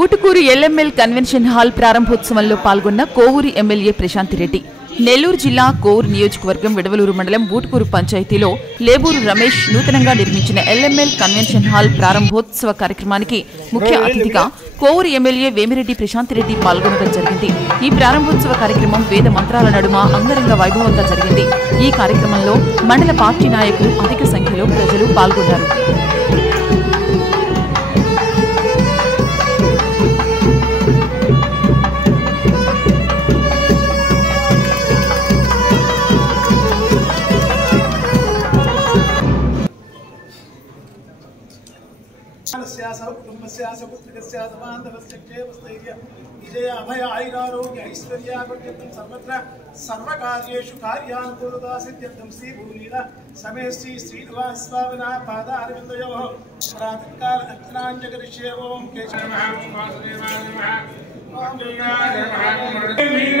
Utukuru LML convention hall ప్రారంభోత్సవంలో పాల్గొన్న Kovur MLA Prashanth Reddy Nellore జిల్లా కోవూరు నియోజకవర్గం విడవలూరు మండలం ఊటుకూరు పంచాయతీలో లేబూరు రమేష్ నూతనంగా నిర్మించిన ఎల్ఎంఎల్ కన్వెన్షన్ హాల్ ప్రారంభోత్సవ కార్యక్రమానికి ముఖ్య అతిథిగా కోవూరు ఎమ్మెల్యే వేమిరెడ్డి ప్రశాంత్ రెడ్డి పాల్గొనడం జరిగింది। ఈ ప్రారంభోత్సవ కార్యక్రమం వేద మంత్రాల నడుమ అంగరంగ వైభవంగా జరిగింది। ఈ కార్యక్రమంలో మండల పార్టీ నాయకులు అధిక సంఖ్యలో ప్రజలు పాల్గొన్నారు। विजय अभय आयुरारोग्य ऐश्वर्यारोग्यं सर्वत्र सर्वकार्येषु कार्यानुकूलता सिद्ध्यर्थं श्री भूलीला समे श्री श्रीनिवास स्वामिनः पादारविन्दयोः प्रातःकाल अर्चनाञ्जकरिष्ये ओम केशवाय नमः वासुदेवाय नमः ओम दुर्गाय नमः।